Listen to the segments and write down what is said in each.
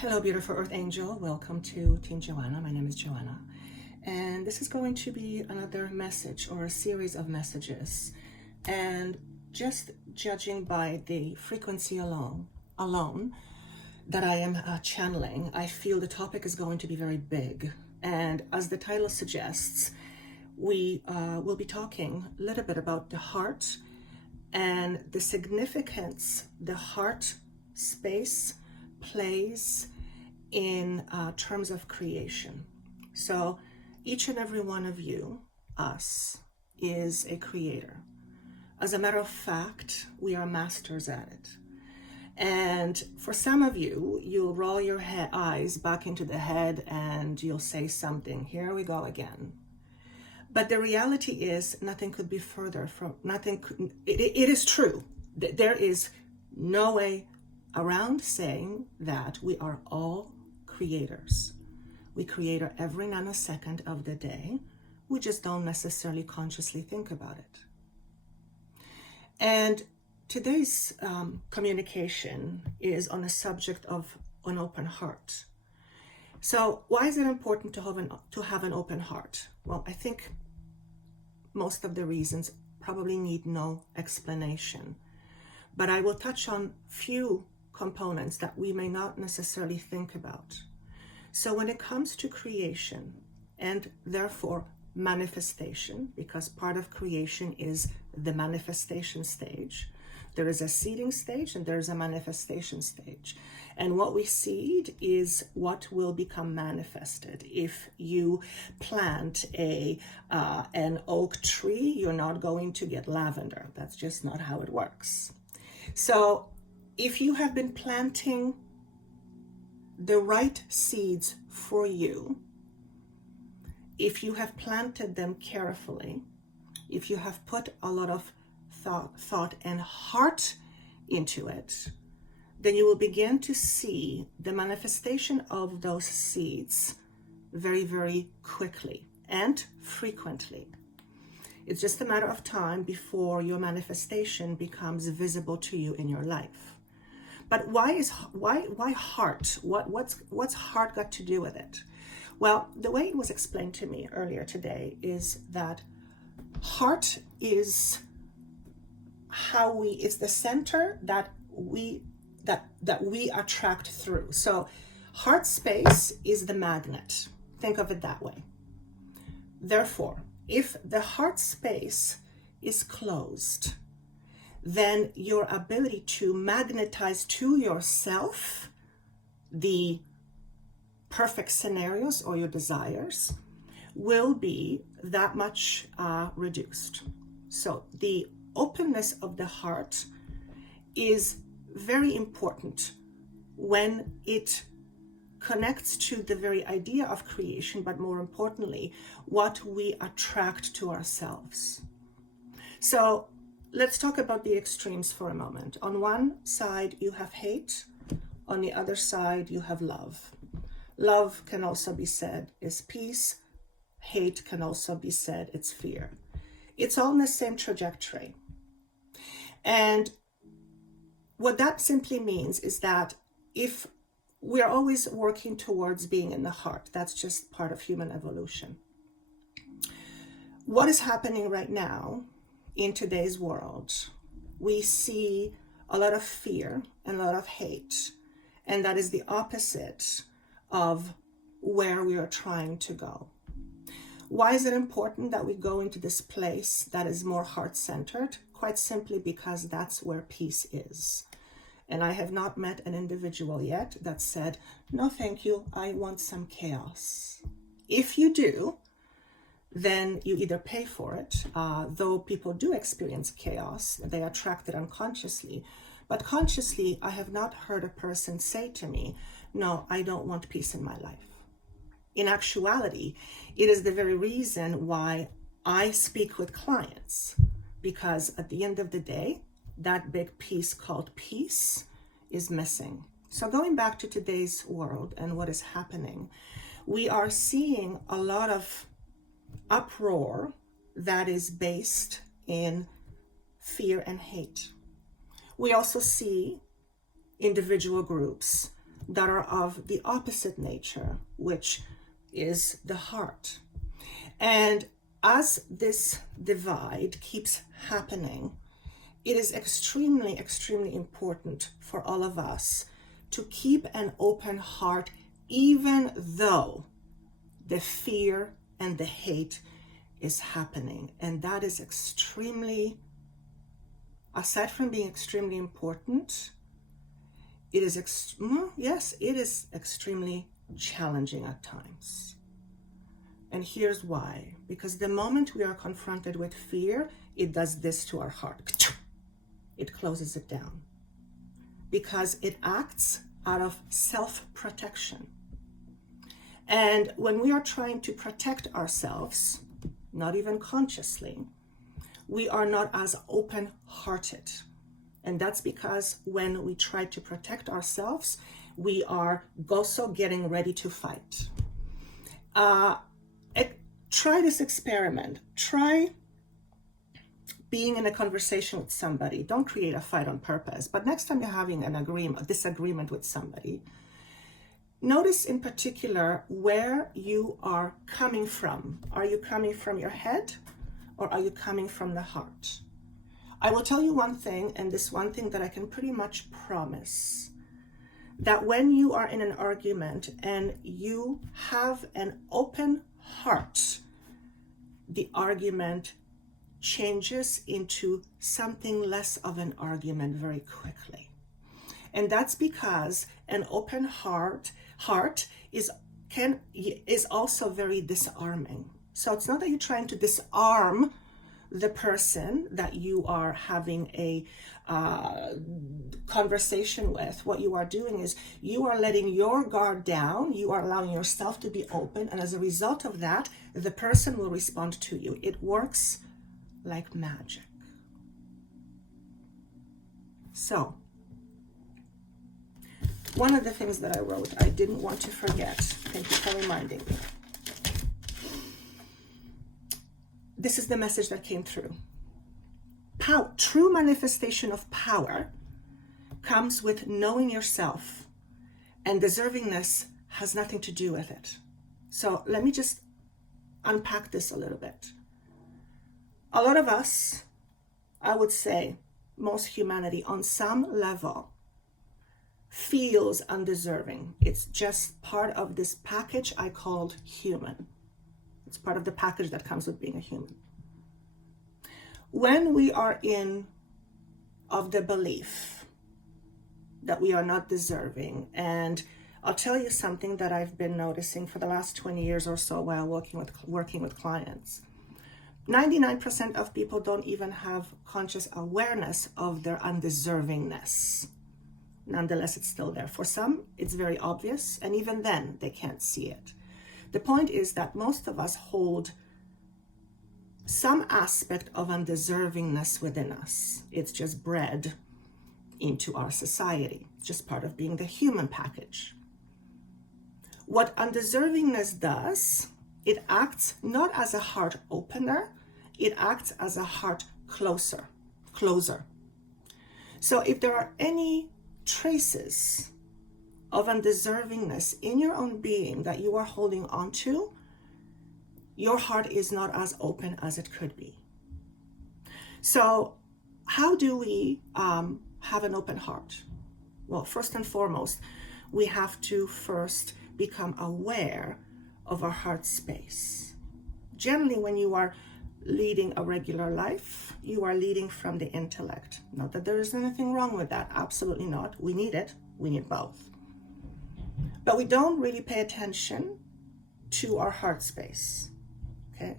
Hello, beautiful Earth Angel. Welcome to Team Joanna. My name is Joanna. And this is going to be another message or a series of messages. And just judging by the frequency alone that I am channeling, I feel the topic is going to be very big. And as the title suggests, we will be talking a little bit about the heart and the significance the heart space plays in terms of creation. So each and every one of you, us, is a creator. As a matter of fact, we are masters at it. And for some of you, you'll roll your eyes back into the head and you'll say something, here we go again. But the reality is nothing could be further from, it is true. There is no way around saying that we are all creators. We create every nanosecond of the day. We just don't necessarily consciously think about it. And today's communication is on the subject of an open heart. So why is it important to have an open heart? Well, I think most of the reasons probably need no explanation. But I will touch on few components that we may not necessarily think about. So when it comes to creation and therefore manifestation, because part of creation is the manifestation stage, there is a seeding stage and there's a manifestation stage. And what we seed is what will become manifested. If you plant an oak tree, you're not going to get lavender. That's just not how it works. So if you have been planting the right seeds for you, if you have planted them carefully, if you have put a lot of thought and heart into it, then you will begin to see the manifestation of those seeds very, very quickly and frequently. It's just a matter of time before your manifestation becomes visible to you in your life. But why heart? What's heart got to do with it? Well, the way it was explained to me earlier today is that heart is it's the center that we attract through. So heart space is the magnet. Think of it that way. Therefore, if the heart space is closed, then your ability to magnetize to yourself the perfect scenarios or your desires will be that much reduced. So the openness of the heart is very important when it connects to the very idea of creation, but more importantly, what we attract to ourselves. So let's talk about the extremes for a moment. On one side, you have hate. On the other side, you have love. Love can also be said is peace. Hate can also be said it's fear. It's all in the same trajectory. And what that simply means is that if we're always working towards being in the heart, that's just part of human evolution. What is happening right now in today's world, we see a lot of fear and a lot of hate, and that is the opposite of where we are trying to go. Why is it important that we go into this place that is more heart-centered? Quite simply because that's where peace is. And I have not met an individual yet that said, no, thank you, I want some chaos. If you do, then you either pay for it, though people do experience chaos, they attract it unconsciously. But consciously, I have not heard a person say to me, no, I don't want peace in my life. In actuality, it is the very reason why I speak with clients, because at the end of the day, that big piece called peace is missing. So going back to today's world and what is happening, we are seeing a lot of uproar that is based in fear and hate. We also see individual groups that are of the opposite nature, which is the heart. And as this divide keeps happening, it is extremely, extremely important for all of us to keep an open heart, even though the fear and the hate is happening. And that is extremely, aside from being extremely important, it is, it is extremely challenging at times. And here's why. Because the moment we are confronted with fear, it does this to our heart. It closes it down. Because it acts out of self-protection. And when we are trying to protect ourselves, not even consciously, we are not as open-hearted. And that's because when we try to protect ourselves, we are also getting ready to fight. Try this experiment. Try being in a conversation with somebody. Don't create a fight on purpose, but next time you're having a disagreement with somebody, notice in particular where you are coming from. Are you coming from your head or are you coming from the heart? I will tell you one thing, and this one thing that I can pretty much promise, that when you are in an argument and you have an open heart, the argument changes into something less of an argument very quickly. And that's because an open heart is also very disarming. So it's not that you're trying to disarm the person that you are having a conversation with. What you are doing is you are letting your guard down, you are allowing yourself to be open, and as a result of that, the person will respond to you. It works like magic. So, one of the things that I wrote, I didn't want to forget. Thank you for reminding me. This is the message that came through. True manifestation of power comes with knowing yourself, and deservingness has nothing to do with it. So let me just unpack this a little bit. A lot of us, I would say most humanity on some level, feels undeserving. It's just part of this package I called human. It's part of the package that comes with being a human. When we are of the belief that we are not deserving, and I'll tell you something that I've been noticing for the last 20 years or so while working with clients. 99% of people don't even have conscious awareness of their undeservingness. Nonetheless, it's still there. For some, it's very obvious, and even then, they can't see it. The point is that most of us hold some aspect of undeservingness within us. It's just bred into our society. It's just part of being the human package. What undeservingness does, it acts not as a heart opener, it acts as a heart closer. So if there are any traces of undeservingness in your own being that you are holding on to, your heart is not as open as it could be. So how do we have an open heart? Well, first and foremost, we have to first become aware of our heart space. Generally, when you are leading a regular life, you are leading from the intellect. Not that there is anything wrong with that, absolutely not. We need it, we need both. But we don't really pay attention to our heart space, okay?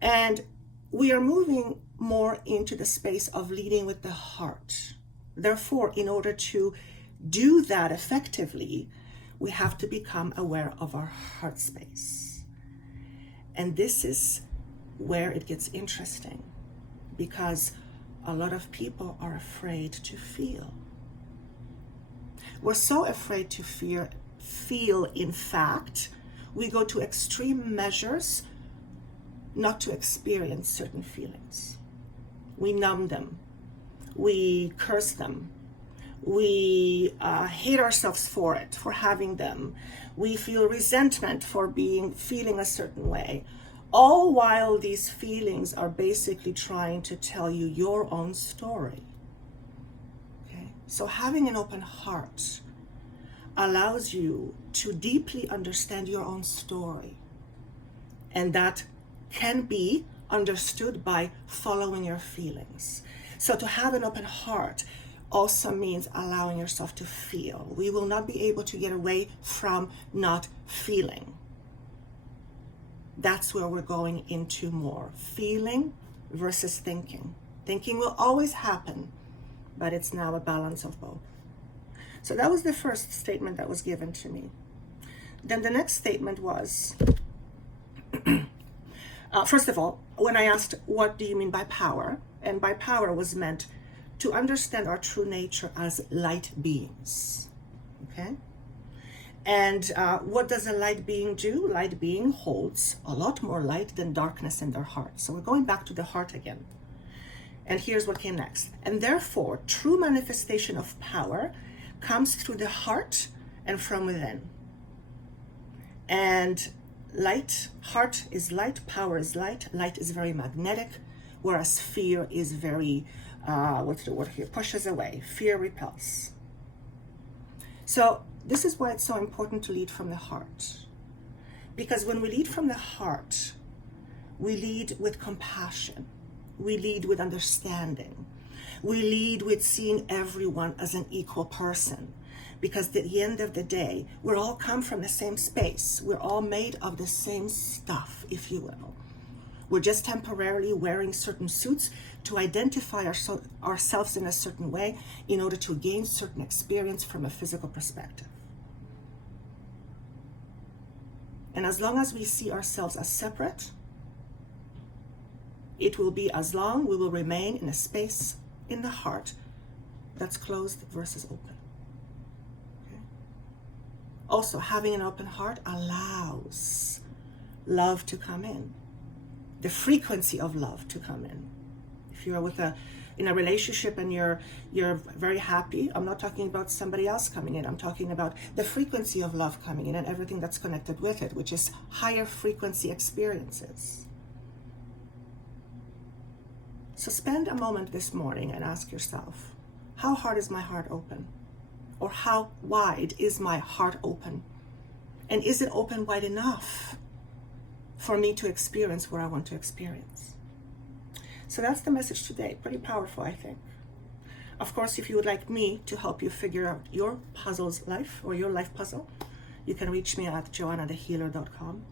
And we are moving more into the space of leading with the heart. Therefore, in order to do that effectively, we have to become aware of our heart space. And this is where it gets interesting, because a lot of people are afraid to feel. We're so afraid to feel, in fact, we go to extreme measures not to experience certain feelings. We numb them, we curse them, We hate ourselves for it, for having them. We feel resentment for feeling a certain way. All while these feelings are basically trying to tell you your own story. Okay? So having an open heart allows you to deeply understand your own story. And that can be understood by following your feelings. So to have an open heart also means allowing yourself to feel. We will not be able to get away from not feeling. That's where we're going into more. Feeling versus thinking. Thinking will always happen, but it's now a balance of both. So that was the first statement that was given to me. Then the next statement was, first of all, when I asked, what do you mean by power? And by power was meant to understand our true nature as light beings, okay? And what does a light being do? Light being holds a lot more light than darkness in their heart. So we're going back to the heart again. And here's what came next. And therefore, true manifestation of power comes through the heart and from within. And light, heart is light, power is light. Light is very magnetic, whereas fear is very, what's the word here? Pushes away. Fear repels. So this is why it's so important to lead from the heart. Because when we lead from the heart, we lead with compassion. We lead with understanding. We lead with seeing everyone as an equal person. Because at the end of the day, we're all come from the same space. We're all made of the same stuff, if you will. We're just temporarily wearing certain suits to identify ourselves in a certain way in order to gain certain experience from a physical perspective. And as long as we see ourselves as separate, it will be as long we will remain in a space in the heart that's closed versus open. Okay? Also, having an open heart allows love to come in, the frequency of love to come in. If you're in a relationship and you're very happy, I'm not talking about somebody else coming in. I'm talking about the frequency of love coming in and everything that's connected with it, which is higher frequency experiences. So spend a moment this morning and ask yourself, how hard is my heart open? Or how wide is my heart open? And is it open wide enough for me to experience what I want to experience? So that's the message today. Pretty powerful, I think. Of course, if you would like me to help you figure out your puzzle's life or your life puzzle, you can reach me at joannathehealer.com.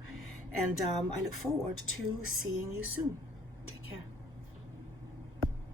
And I look forward to seeing you soon. Take care.